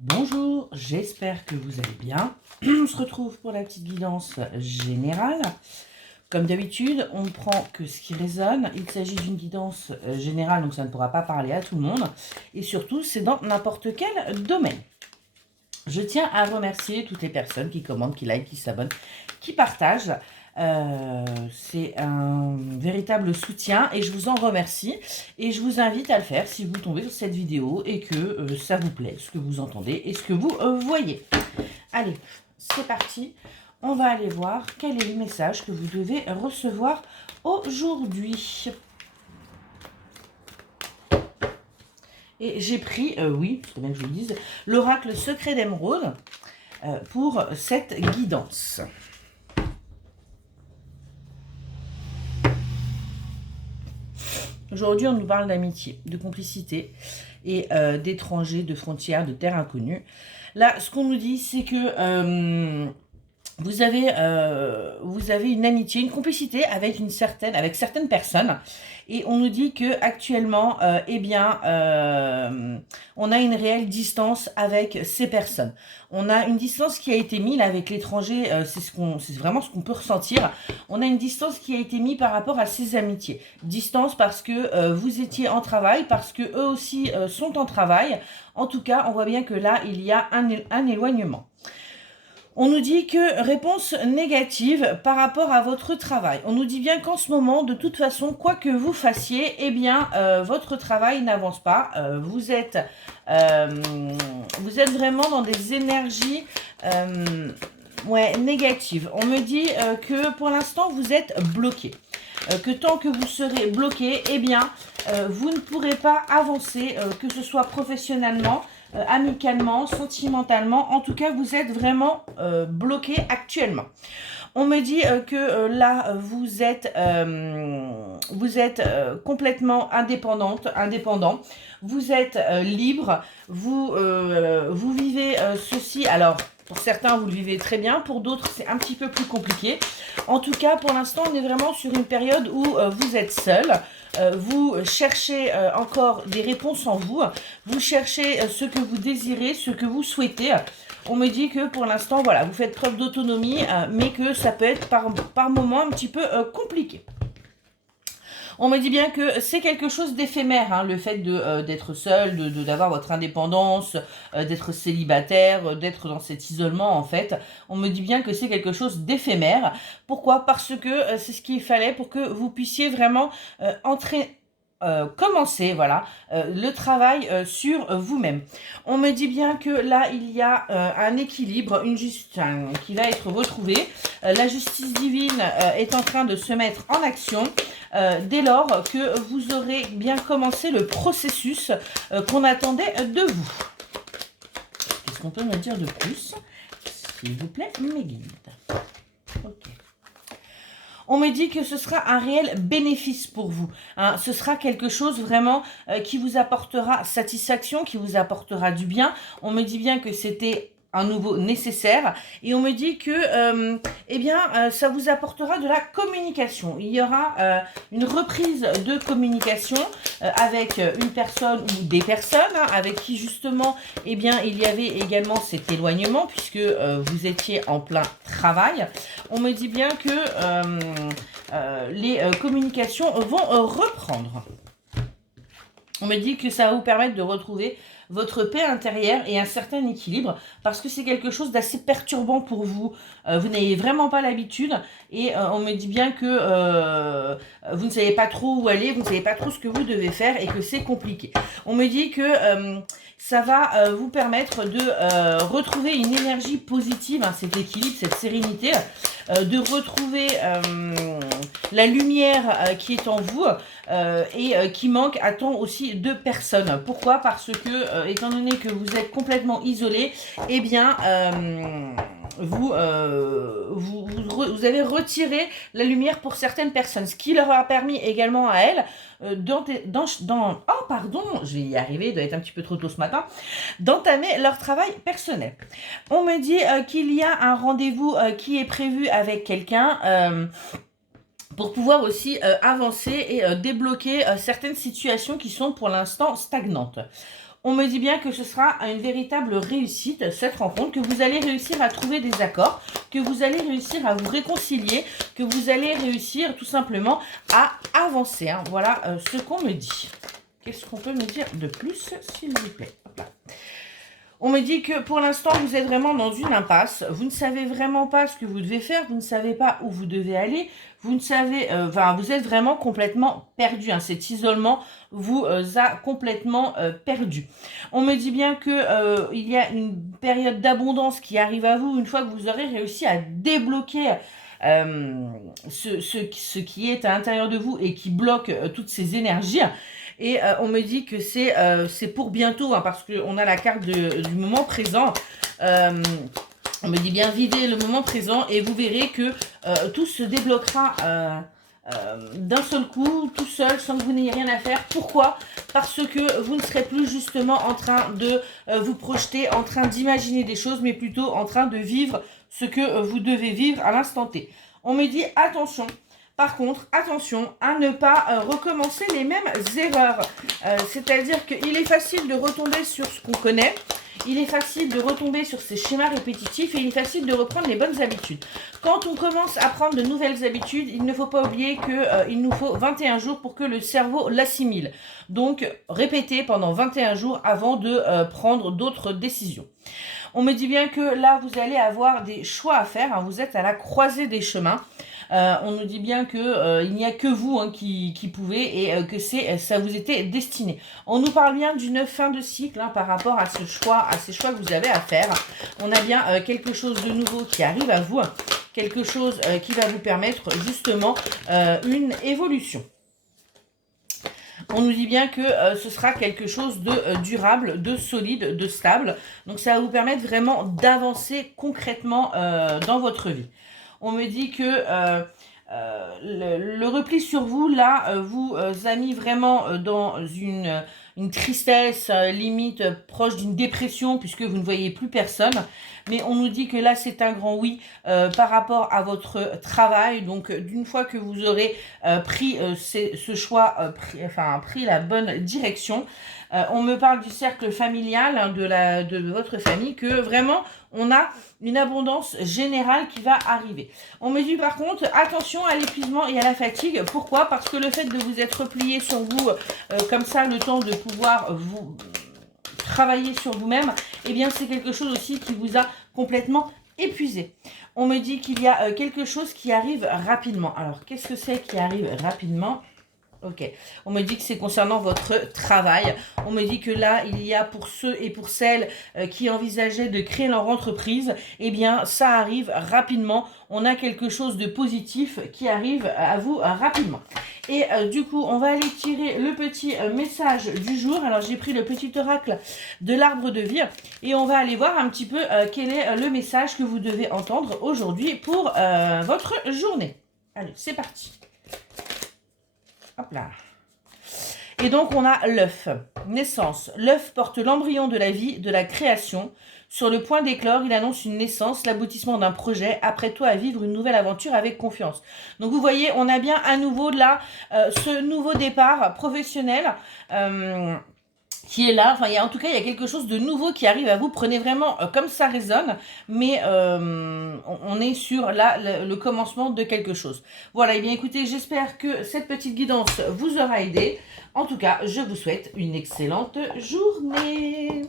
Bonjour, j'espère que vous allez bien. On se retrouve pour la petite guidance générale. Comme d'habitude, on ne prend que ce qui résonne. Il s'agit d'une guidance générale, donc ça ne pourra pas parler à tout le monde. Et surtout, c'est dans n'importe quel domaine. Je tiens à remercier toutes les personnes qui commentent, qui likent, qui s'abonnent, qui partagent. C'est un véritable soutien et je vous en remercie. Et je vous invite à le faire si vous tombez sur cette vidéo et que ça vous plaît, ce que vous entendez et ce que vous voyez. Allez, c'est parti. On va aller voir quel est le message que vous devez recevoir aujourd'hui. Et j'ai pris, oui, c'est bien que je vous le dise, l'oracle secret d'émeraude pour cette guidance. Aujourd'hui, on nous parle d'amitié, de complicité et d'étrangers, de frontières, de terres inconnues. Là, ce qu'on nous dit, c'est que vous avez une amitié, une complicité avec certaines personnes. Et on nous dit que actuellement, on a une réelle distance avec ces personnes. On a une distance qui a été mise avec l'étranger, c'est vraiment ce qu'on peut ressentir. On a une distance qui a été mise par rapport à ces amitiés. Distance parce que vous étiez en travail, parce que eux aussi sont en travail. En tout cas, on voit bien que là, il y a un éloignement. On nous dit que réponse négative par rapport à votre travail. On nous dit bien qu'en ce moment, de toute façon, quoi que vous fassiez, votre travail n'avance pas. Vous êtes vraiment dans des énergies négatives. On me dit que pour l'instant, vous êtes bloqué. Que tant que vous serez bloqué, vous ne pourrez pas avancer, que ce soit professionnellement, amicalement, sentimentalement. En tout cas, vous êtes vraiment bloqué actuellement. On me dit que là, vous êtes complètement indépendant. Vous êtes libre. Vous vivez ceci. Alors, pour certains, vous le vivez très bien. Pour d'autres, c'est un petit peu plus compliqué. En tout cas, pour l'instant, on est vraiment sur une période où vous êtes seul. Vous cherchez encore des réponses en vous. Vous cherchez ce que vous désirez, ce que vous souhaitez. On me dit que pour l'instant, voilà, vous faites preuve d'autonomie, mais que ça peut être par moments un petit peu compliqué. On me dit bien que c'est quelque chose d'éphémère, hein, le fait d'être seul, d'avoir votre indépendance, d'être célibataire, d'être dans cet isolement en fait. On me dit bien que c'est quelque chose d'éphémère. Pourquoi? Parce que c'est ce qu'il fallait pour que vous puissiez vraiment commencer le travail sur vous-même. On me dit bien que là il y a un équilibre, qui va être retrouvé. La justice divine est en train de se mettre en action dès lors que vous aurez bien commencé le processus qu'on attendait de vous. Qu'est-ce qu'on peut me dire de plus, s'il vous plaît, mes guides? Ok. On me dit que ce sera un réel bénéfice pour vous. Hein. Ce sera quelque chose vraiment qui vous apportera satisfaction, qui vous apportera du bien. On me dit bien que c'était un nouveau nécessaire et on me dit que ça vous apportera de la communication. Il y aura une reprise de communication avec une personne ou des personnes avec qui justement il y avait également cet éloignement puisque vous étiez en plein travail. On me dit bien que les communications vont reprendre. On me dit que ça va vous permettre de retrouver votre paix intérieure et un certain équilibre parce que c'est quelque chose d'assez perturbant pour vous. Vous n'avez vraiment pas l'habitude et on me dit bien que vous ne savez pas trop où aller, vous ne savez pas trop ce que vous devez faire et que c'est compliqué. On me dit que ça va vous permettre de retrouver une énergie positive, hein, cet équilibre, cette sérénité, de retrouver la lumière qui est en vous et qui manque à tant aussi de personnes. Pourquoi? Parce que étant donné que vous êtes complètement isolé, vous avez retiré la lumière pour certaines personnes, ce qui leur a permis également à elles je vais y arriver, il doit être un petit peu trop tôt ce matin, d'entamer leur travail personnel. On me dit qu'il y a un rendez-vous qui est prévu avec quelqu'un pour pouvoir aussi avancer et débloquer certaines situations qui sont pour l'instant stagnantes. On me dit bien que ce sera une véritable réussite, cette rencontre, que vous allez réussir à trouver des accords, que vous allez réussir à vous réconcilier, que vous allez réussir tout simplement à avancer. Hein. Voilà ce qu'on me dit. Qu'est-ce qu'on peut me dire de plus, s'il vous plaît? Hop là. On me dit que pour l'instant, vous êtes vraiment dans une impasse. Vous ne savez vraiment pas ce que vous devez faire. Vous ne savez pas où vous devez aller. Vous ne savez, vous êtes vraiment complètement perdu. Hein. Cet isolement vous a complètement perdu. On me dit bien que il y a une période d'abondance qui arrive à vous une fois que vous aurez réussi à débloquer ce qui est à l'intérieur de vous et qui bloque toutes ces énergies. Et on me dit que c'est pour bientôt, hein, parce qu'on a la carte du moment présent. On me dit bien vivez le moment présent et vous verrez que tout se débloquera d'un seul coup, tout seul, sans que vous n'ayez rien à faire. Pourquoi? Parce que vous ne serez plus justement en train de vous projeter, en train d'imaginer des choses, mais plutôt en train de vivre ce que vous devez vivre à l'instant T. On me dit attention. Par contre, attention à ne pas recommencer les mêmes erreurs. C'est-à-dire qu'il est facile de retomber sur ce qu'on connaît. Il est facile de retomber sur ces schémas répétitifs et il est facile de reprendre les bonnes habitudes. Quand on commence à prendre de nouvelles habitudes, il ne faut pas oublier qu'il nous faut 21 jours pour que le cerveau l'assimile. Donc, répétez pendant 21 jours avant de prendre d'autres décisions. On me dit bien que là, vous allez avoir des choix à faire. Hein, vous êtes à la croisée des chemins. On nous dit bien que il n'y a que vous hein, qui pouvez et que ça vous était destiné. On nous parle bien d'une fin de cycle hein, par rapport à ces choix que vous avez à faire. On a bien quelque chose de nouveau qui arrive à vous, quelque chose qui va vous permettre justement une évolution. On nous dit bien que ce sera quelque chose de durable, de solide, de stable. Donc ça va vous permettre vraiment d'avancer concrètement dans votre vie. On me dit que le repli sur vous, là, vous a mis vraiment dans une tristesse limite proche d'une dépression puisque vous ne voyez plus personne. Mais on nous dit que là, c'est un grand oui par rapport à votre travail. Donc, d'une fois que vous aurez pris ce choix, pris la bonne direction, on me parle du cercle familial hein, de votre famille, que vraiment, on a une abondance générale qui va arriver. On me dit par contre, attention à l'épuisement et à la fatigue. Pourquoi? Parce que le fait de vous être replié sur vous, comme ça, le temps de pouvoir vous travailler sur vous-même, eh bien, c'est quelque chose aussi qui vous a complètement épuisé. On me dit qu'il y a quelque chose qui arrive rapidement. Alors, qu'est-ce que c'est qui arrive rapidement? Ok, on me dit que c'est concernant votre travail. On me dit que là, il y a pour ceux et pour celles qui envisageaient de créer leur entreprise, eh bien, ça arrive rapidement. On a quelque chose de positif qui arrive à vous rapidement. Et du coup, on va aller tirer le petit message du jour. Alors, j'ai pris le petit oracle de l'arbre de vie et on va aller voir un petit peu quel est le message que vous devez entendre aujourd'hui pour votre journée. Allez, c'est parti. Hop là. Et donc, on a l'œuf. Naissance. L'œuf porte l'embryon de la vie, de la création. Sur le point d'éclore, il annonce une naissance, l'aboutissement d'un projet. Apprête-toi à vivre une nouvelle aventure avec confiance. Donc, vous voyez, on a bien à nouveau là ce nouveau départ professionnel qui est là. Enfin, en tout cas, il y a quelque chose de nouveau qui arrive à vous. Prenez vraiment comme ça résonne, mais on est sur là le commencement de quelque chose. Voilà, et bien écoutez, j'espère que cette petite guidance vous aura aidé. En tout cas, je vous souhaite une excellente journée.